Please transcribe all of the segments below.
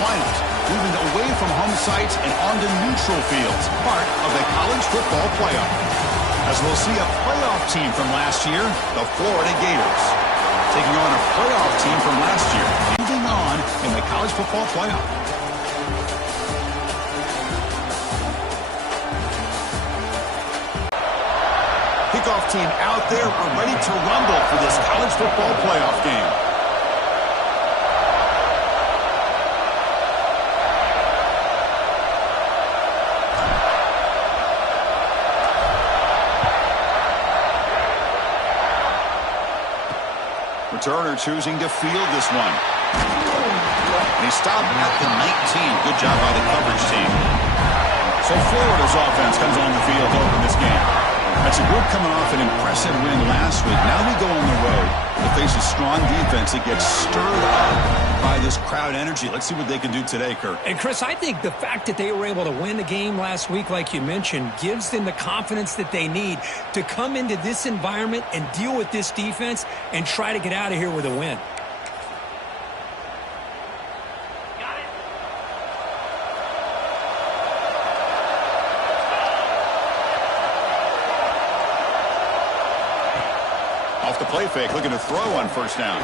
plant, moving away from home sites and onto neutral fields, part of the college football playoff. As we'll see a playoff team from last year, the Florida Gators, taking on a playoff team from last year, moving on in the college football playoff. Kickoff team out there. We're ready to rumble for this college football playoff game. Returner choosing to field this one. And he stopped at the 19. Good job by the coverage team. So Florida's offense comes on the field to open this game. That's a group coming off an impressive win last week. Now we go on the road to face a strong defense that gets stirred up by this crowd energy. Let's see what they can do today, Kurt. And, Chris, I think the fact that they were able to win the game last week, like you mentioned, gives them the confidence that they need to come into this environment and deal with this defense and try to get out of here with a win. Off the play fake, looking to throw on first down.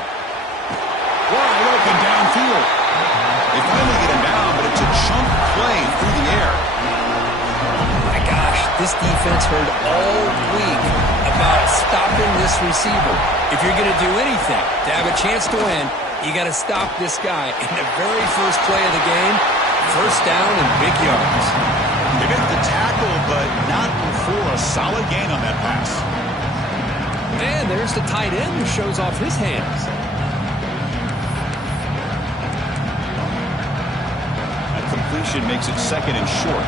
Wide open downfield. They finally get him down, but it's a chunk play through the air. My gosh, this defense heard all week about stopping this receiver. If you're going to do anything to have a chance to win, you got to stop this guy. In the very first play of the game, first down and big yards. They make the tackle, but not before a solid gain on that pass. And there's the tight end who shows off his hands. That completion makes it second and short.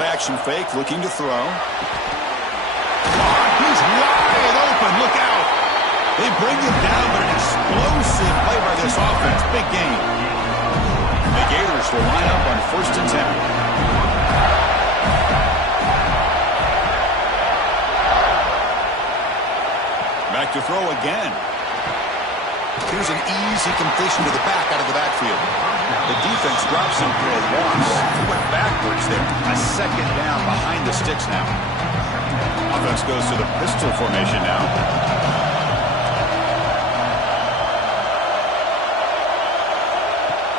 Play action fake, looking to throw. He's wide open, look out. They bring him down, but an explosive play by this offense. Big game. The Gators will line up on 1st and 10. Back to throw again. Here's an easy completion to the back out of the backfield. The defense drops him for a loss. He went backwards there. A second down behind the sticks now. Offense goes to the pistol formation now.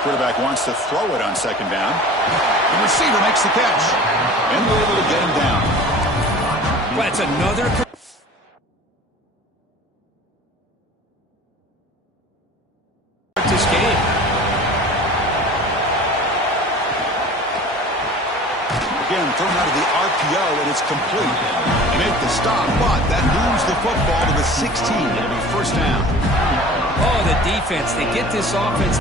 Quarterback wants to throw it on second down. The receiver makes the catch. And we're able to get him down. Well, that's another... this game. Again, thrown out of the RPO, and it's complete. They make the stop, but that moves the football to the 16. It'll be first down. Oh, the defense. They get this offense.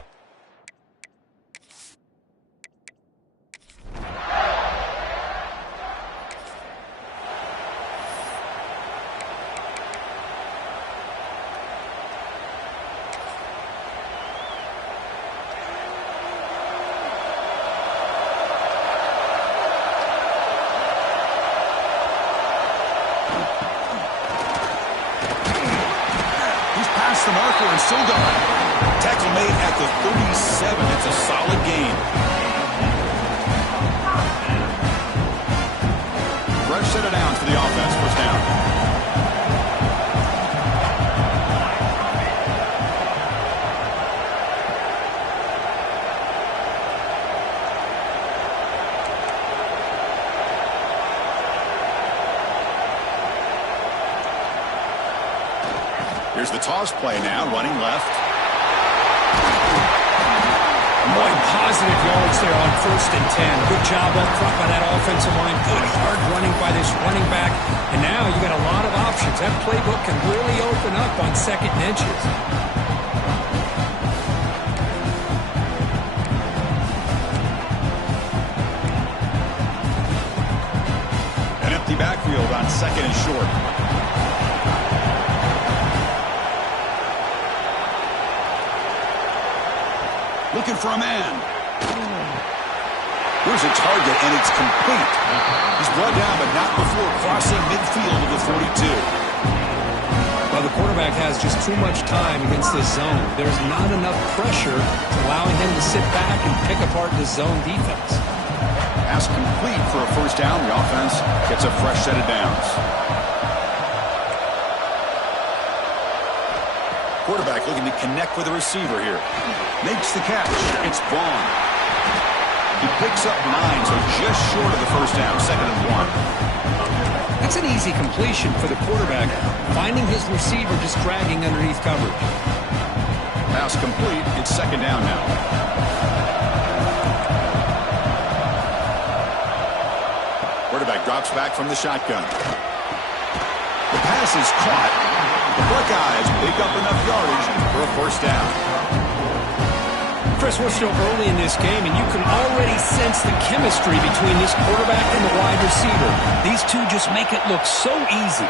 The marker and still going. Tackle made at the 37. It's a solid gain. Fresh set of downs for the offense. First down. Here's the toss play now, running left. Boy, positive yards there on 1st and 10. Good job up front by that offensive line. Good hard running by this running back. And now you got a lot of options. That playbook can really open up on 2nd and inches. An empty backfield on 2nd and short. Looking for a man. Here's a target, and it's complete. He's brought down, but not before crossing midfield of the 42. Well, the quarterback has just too much time against this zone. There's not enough pressure allowing him to sit back and pick apart the zone defense. Pass complete for a first down. The offense gets a fresh set of downs. Quarterback looking to connect with the receiver here. Makes the catch. It's Vaughn. He picks up 9, so just short of the first down. 2nd and 1. That's an easy completion for the quarterback, finding his receiver just dragging underneath coverage. Pass complete. It's 2nd down now. Quarterback drops back from the shotgun. The pass is caught. The Buckeyes pick up enough yardage for a first down. Chris, we're still early in this game, and you can already sense the chemistry between this quarterback and the wide receiver. These two just make it look so easy.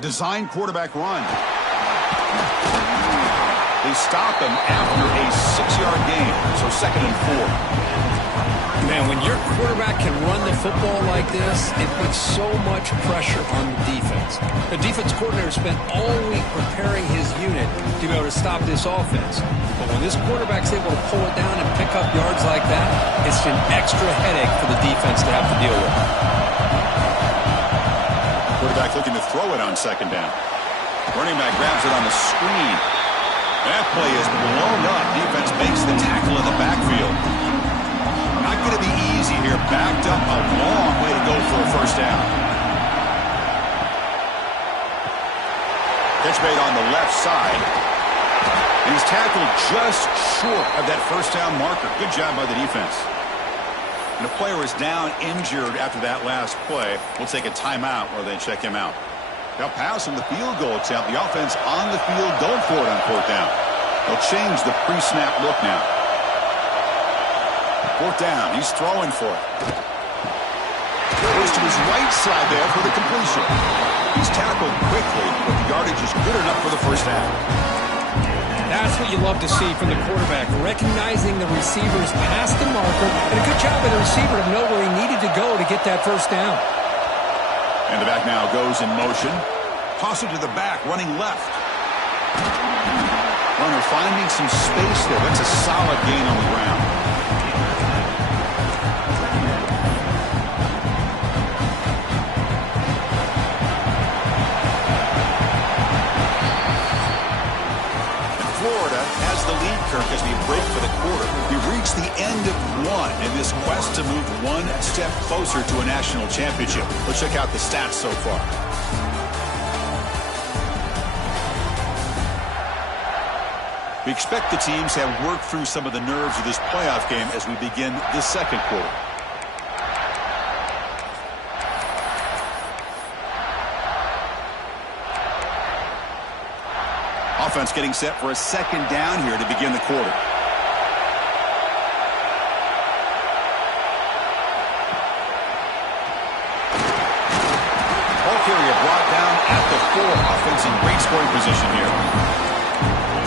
Design quarterback run. They stop him after a 6-yard gain, so 2nd and 4. Man, when your quarterback can run the football like this, it puts so much pressure on the defense. The defense coordinator spent all week preparing his unit to be able to stop this offense. But when this quarterback's able to pull it down and pick up yards like that, it's an extra headache for the defense to have to deal with. Quarterback looking to throw it on 2nd down. Running back grabs it on the screen. That play is blown up. Defense makes the tackle in the backfield. Not going to be easy here. Backed up a long way to go for a 1st down. Pitch made on the left side. He's tackled just short of that 1st down marker. Good job by the defense. And the player is down injured after that last play. We'll take a timeout while they check him out. Now pass from the field goal attempt. The offense on the field going for it on 4th down. They'll change the pre-snap look now. 4th down. He's throwing for it. Goes to his right side there for the completion. He's tackled quickly, but the yardage is good enough for the 1st down. That's what you love to see from the quarterback, recognizing the receiver's past the marker, and a good job by the receiver to know where he needed to go to get that 1st down. And the back now goes in motion. Toss it to the back, running left. Runner finding some space there. That's a solid gain on the ground. And Florida has the lead, Kirk, as we break for the quarter. We've reached the end of one in this quest to move one step closer to a national championship. Let's check out the stats so far. We expect the teams to have worked through some of the nerves of this playoff game as we begin the 2nd quarter. Offense getting set for a 2nd down here to begin the quarter. Ball carrier brought down at the 4. Offense in great scoring position here.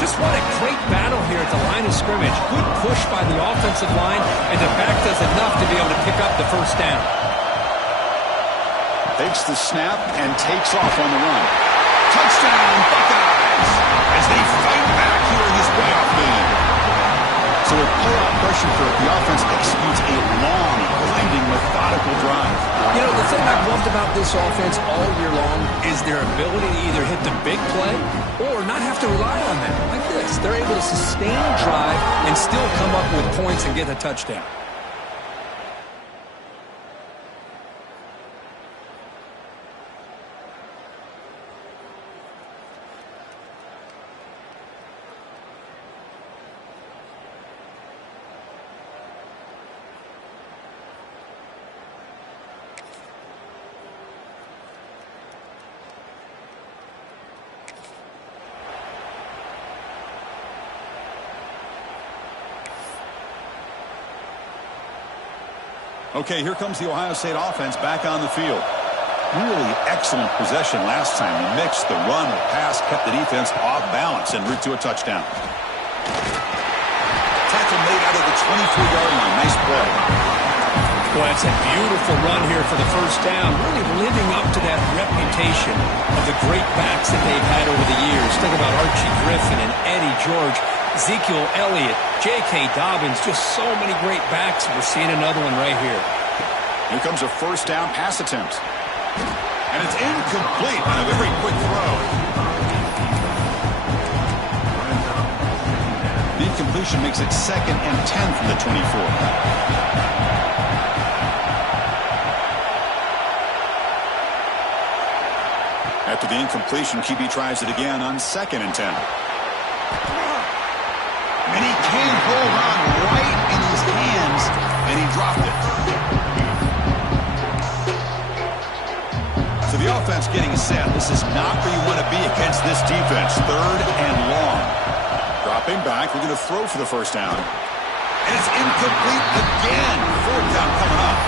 Just what a great battle here at the line of scrimmage. Good push by the offensive line, and the back does enough to be able to pick up the 1st down. Takes the snap and takes off on the run. Touchdown, Buckeyes! As they fight back here in this playoff game. So with playoff pressure, the offense executes a long, grinding, methodical drive. You know, the thing I've loved about this offense all year long is their ability to either hit the big play or not have to rely on them. Like this, they're able to sustain a drive and still come up with points and get a touchdown. Okay, here comes the Ohio State offense back on the field. Really excellent possession last time. The mix, the run, the pass kept the defense off balance en route to a touchdown. Tackle made out of the 24-yard line. Nice play. Well, it's a beautiful run here for the 1st down, really living up to that reputation of the great backs that they've had over the years. Think about Archie Griffin and Eddie George, Ezekiel Elliott, J.K. Dobbins, just so many great backs. We're seeing another one right here. Here comes a 1st down pass attempt. And it's incomplete on a very quick throw. The incompletion makes it 2nd and 10 from the 24. After the incompletion, QB tries it again on 2nd and 10. And he can't hold on right in his hands, and he dropped it. So the offense getting set. This is not where you want to be against this defense. 3rd and long. Dropping back. We're going to throw for the 1st down. And it's incomplete again. 4th down coming up.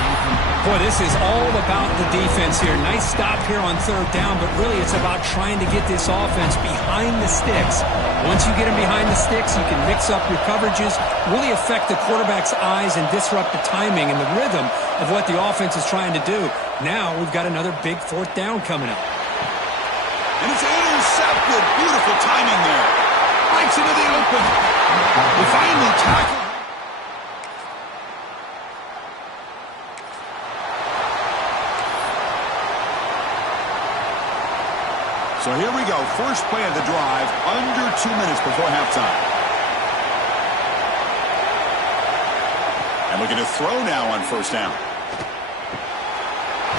Boy, this is all about the defense here. Nice stop here on third down, but really it's about trying to get this offense behind the sticks. Once you get them behind the sticks, you can mix up your coverages, really affect the quarterback's eyes and disrupt the timing and the rhythm of what the offense is trying to do. Now we've got another big fourth down coming up. And it's intercepted. Beautiful timing there. Breaks into the open. We finally tackle. So here we go. First play of the drive, under 2 minutes before halftime. And looking to throw now on first down.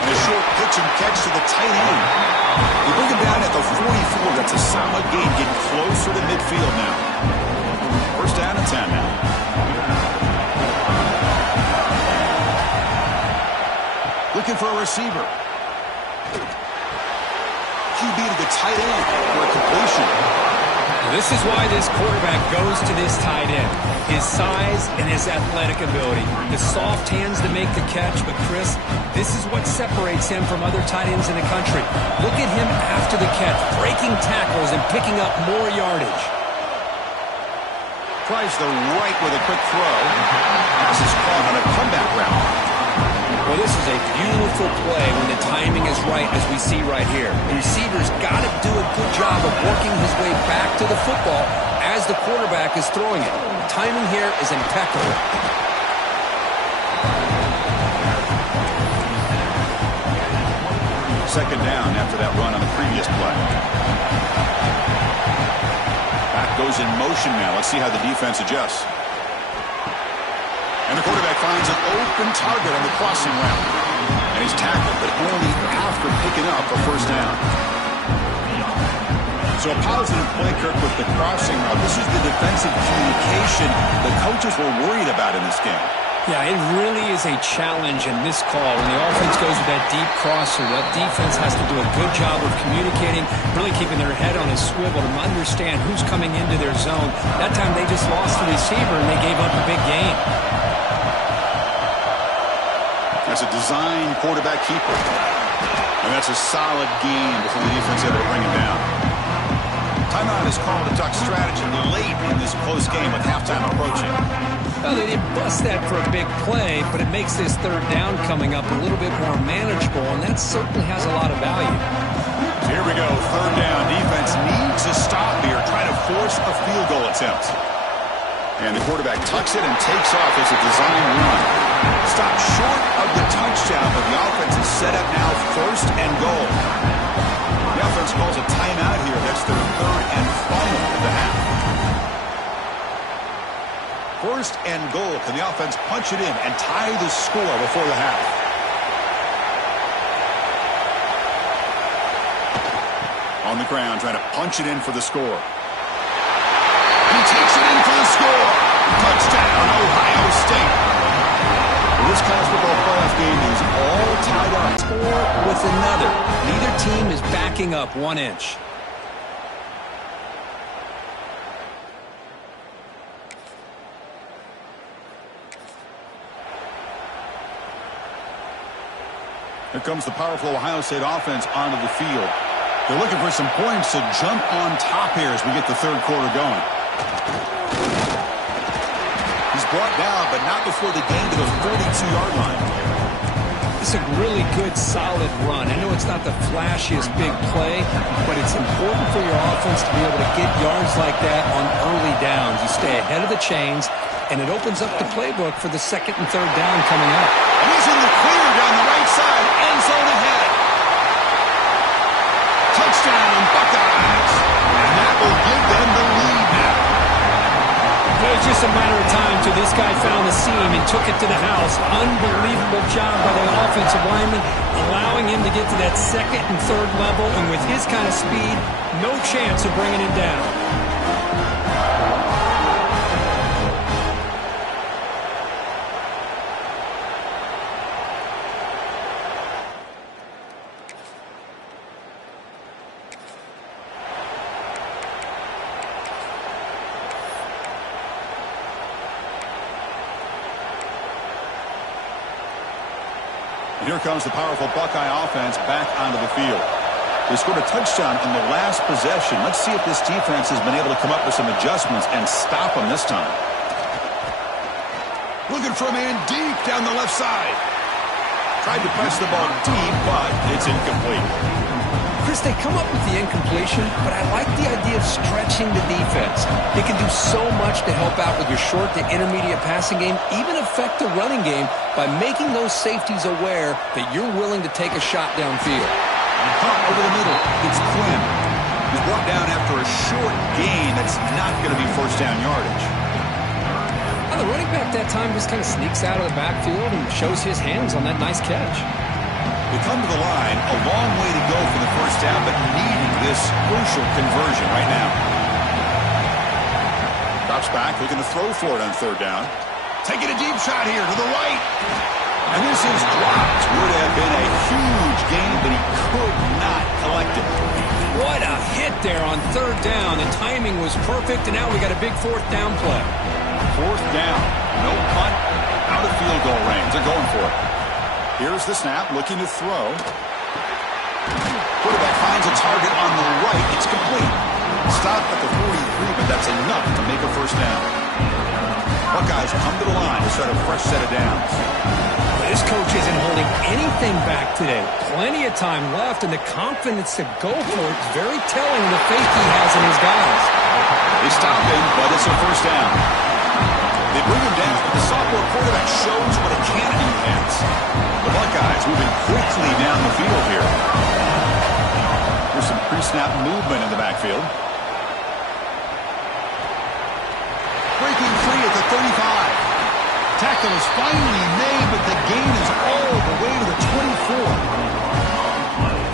And a short pitch and catch to the tight end. They bring him down at the 44. That's a solid gain, getting closer to midfield now. First down and 10 now. Looking for a receiver. QB to the tight end for a completion. This is why this quarterback goes to this tight end. His size and his athletic ability. The soft hands to make the catch, but Chris, this is what separates him from other tight ends in the country. Look at him after the catch, breaking tackles and picking up more yardage. Tries the right with a quick throw. Pass is caught on a comeback route. Well, this is a beautiful play when the timing is right, as we see right here. The receiver's got to do a good job of working his way back to the football as the quarterback is throwing it. The timing here is impeccable. Second down after that run on the previous play. Back goes in motion now. Let's see how the defense adjusts. And the quarterback finds an open target on the crossing route. And he's tackled, but only after picking up a first down. So a positive play, Kirk, with the crossing route. This is the defensive communication the coaches were worried about in this game. Yeah, it really is a challenge in this call. When the offense goes with that deep crosser, that defense has to do a good job of communicating, really keeping their head on a swivel to understand who's coming into their zone. That time they just lost the receiver and they gave up a big gain. That's a design quarterback keeper. And that's a solid gain before the defense able to bring him down. Timeout is called to talk strategy late in this close game with halftime approaching. Well, they didn't bust that for a big play, but it makes this third down coming up a little bit more manageable, and that certainly has a lot of value. So here we go, third down. Defense needs to stop here, try to force a field goal attempt. And the quarterback tucks it and takes off as a design run. Stopped short of the touchdown, but the offense is set up now first and goal. The offense calls a timeout here. That's their third and final of the half. First and goal. Can the offense punch it in and tie the score before the half? On the ground, trying to punch it in for the score. He takes it in for the score. Touchdown, Ohio State. Well, this college football playoff game is all tied up. Score with another. Neither team is backing up 1 inch. Here comes the powerful Ohio State offense onto the field. They're looking for some points to jump on top here as we get the third quarter going. He's brought down, but not before the gain to the 42-yard line. It's a really good, solid run. I know it's not the flashiest big play, but it's important for your offense to be able to get yards like that on early downs. You stay ahead of the chains, and it opens up the playbook for the second and third down coming up. And he's in the clear down the right side, end zone ahead. Touchdown, Buckeyes. And that will give them the lead now. It was just a matter of time till this guy found the seam and took it to the house. Unbelievable job by the offensive lineman, allowing him to get to that second and third level, and with his kind of speed, no chance of bringing him down. here comes the powerful Buckeye offense back onto the field. They scored a touchdown on the last possession. Let's see if this defense has been able to come up with some adjustments and stop them this time. Looking for a man deep down the left side. Tried to press the ball deep, but it's incomplete. Chris, they come up with the incompletion, but I like the idea of stretching the defense. It can do so much to help out with your short to intermediate passing game, even affect the running game by making those safeties aware that you're willing to take a shot downfield. Pump over the middle. It's Quinn. He's brought down after a short gain that's not going to be first down yardage. Well, the running back that time just kind of sneaks out of the backfield and shows his hands on that nice catch. We come to the line, a long way to go for the first down, but needing this crucial conversion right now. Drops back, looking to throw for it on third down. Taking a deep shot here to the right. And this is dropped. Would have been a huge gain, but he could not collect it. What a hit there on third down. The timing was perfect, and now we got a big fourth down play. Fourth down. No punt. Out of field goal range. They're going for it. Here's the snap, looking to throw. Quarterback finds a target on the right. It's complete. Stop at the 43, but that's enough to make a first down. Buckeyes come to the line to start a fresh set of downs. This coach isn't holding anything back today. Plenty of time left, and the confidence to go for it is very telling of the faith he has in his guys. They stop him, but it's a first down. They bring him down, but the sophomore quarterback shows what a cannon he has. The Buckeyes moving quickly down the field here. There's some pre-snap movement in the backfield. Breaking free at the 35. Tackle is finally made, but the gain is all the way to the 24.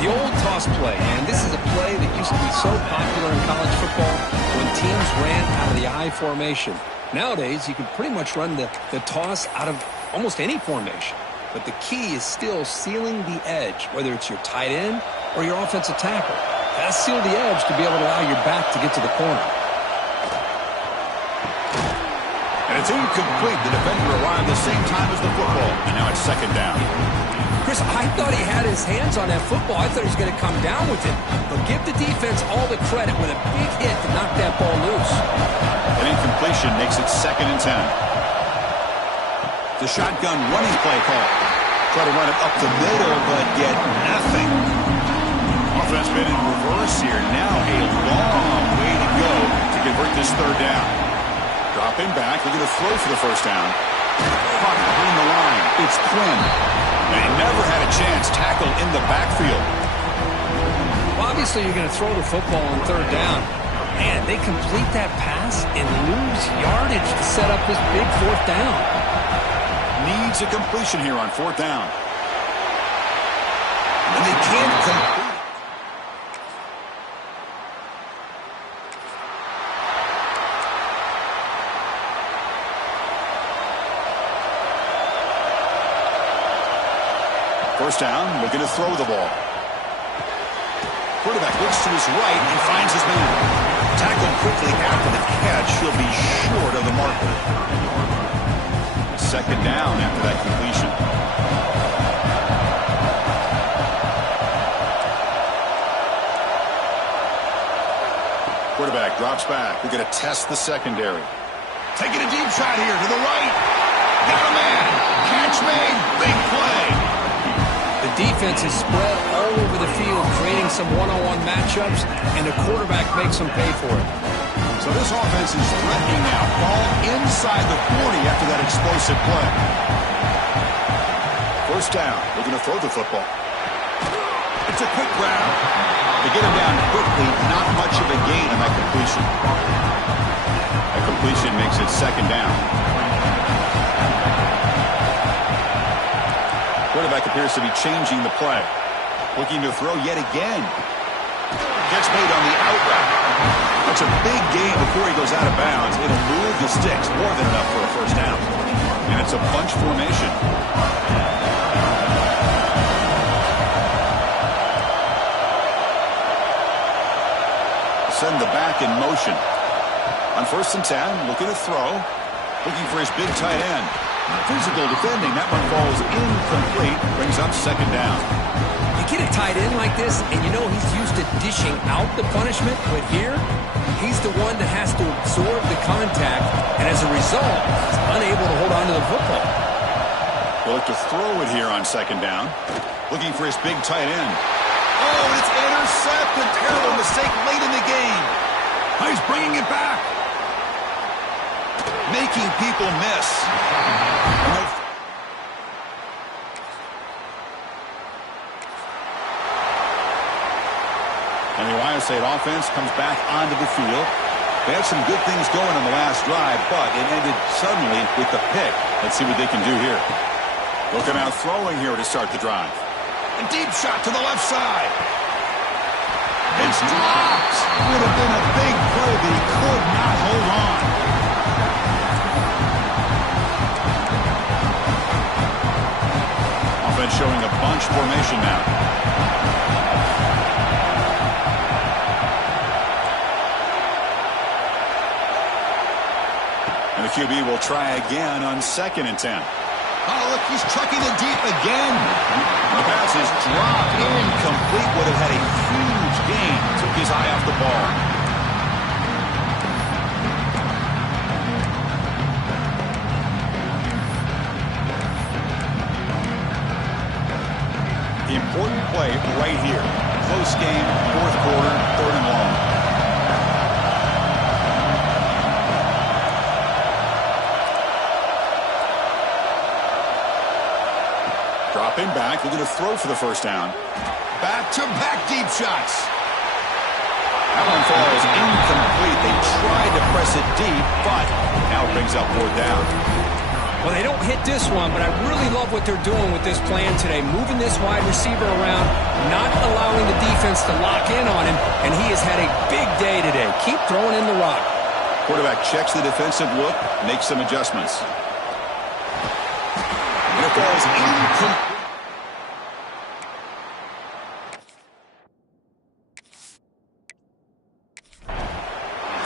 The old toss play, and this is a play that used to be so popular in college football when teams ran out of the I formation. Nowadays, you can pretty much run the toss out of almost any formation. But the key is still sealing the edge, whether it's your tight end or your offensive tackle. Got to seal the edge to be able to allow your back to get to the corner. And it's incomplete. The defender arrived the same time as the football. And now it's second down. Chris, I thought he had his hands on that football. I thought he was going to come down with it. But give the defense all the credit with a big hit to knock that ball loose. An incompletion makes it 2nd and 10. The shotgun running play call. Try to run it up the middle, but get nothing. Offense been in reverse here. Now a long way to go to convert this third down. Dropping back, looking to throw for the first down. Caught behind the line. It's Quinn. And he never had a chance tackled in the backfield. Well, obviously, you're going to throw the football on third down. Man, they complete that pass and lose yardage to set up this big fourth down. Needs a completion here on fourth down. And they can't complete. First down, looking to throw the ball. Quarterback looks to his right and finds his man. Tackled quickly after the catch. He'll be short of the marker. Second down after that completion. Quarterback drops back. We're going to test the secondary. Taking a deep shot here to the right. Got a man. Catch made. Big play. The defense is spread all over the field, creating some one-on-one matchups, and the quarterback makes them pay for it. So this offense is threatening now. Ball inside the 40 after that explosive play. First down. Looking to throw the football. It's a quick grab. To get him down quickly, not much of a gain on that completion. That completion makes it second down. Quarterback appears to be changing the play. Looking to throw yet again. Gets made on the out route. That's a big gain before he goes out of bounds. It'll move the sticks. More than enough for a first down. And it's a bunch formation. Send the back in motion. On 1st and 10, looking to throw. Looking for his big tight end. Physical defending. That one falls incomplete. Brings up second down. You get a tight end like this, and you know he's used to dishing out the punishment, but here, he's the one that has to absorb the contact, and as a result, he's unable to hold on to the football. He'll look to throw it here on second down. Looking for his big tight end. Oh, and it's intercepted. Terrible mistake late in the game. He's bringing it back. Making people miss. And the Ohio State offense comes back onto the field. They had some good things going on the last drive, but it ended suddenly with the pick. Let's see what they can do here. Looking out throwing here to start the drive. A deep shot to the left side. It's dropped. Would have been a big play, but he could not hold on. Offense showing a bunch formation now. And the QB will try again on 2nd and 10. Oh, look, he's trucking it deep again. The pass is dropped incomplete. Would have had a huge gain. Took his eye off the ball. The important play right here. Close game, 4th quarter, 3rd and long. Dropping back, looking to throw for the first down. Back-to-back deep shots. That one falls incomplete. They tried to press it deep, but now it brings up 4th down. Well, they don't hit this one, but I really love what they're doing with this plan today. Moving this wide receiver around, not allowing the defense to lock in on him, and he has had a big day today. Keep throwing in the rock. Quarterback checks the defensive look, makes some adjustments. And it falls incomplete.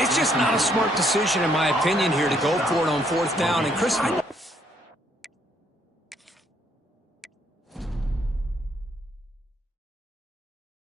It's just not a smart decision, in my opinion, here to go for it on 4th down. And Chris,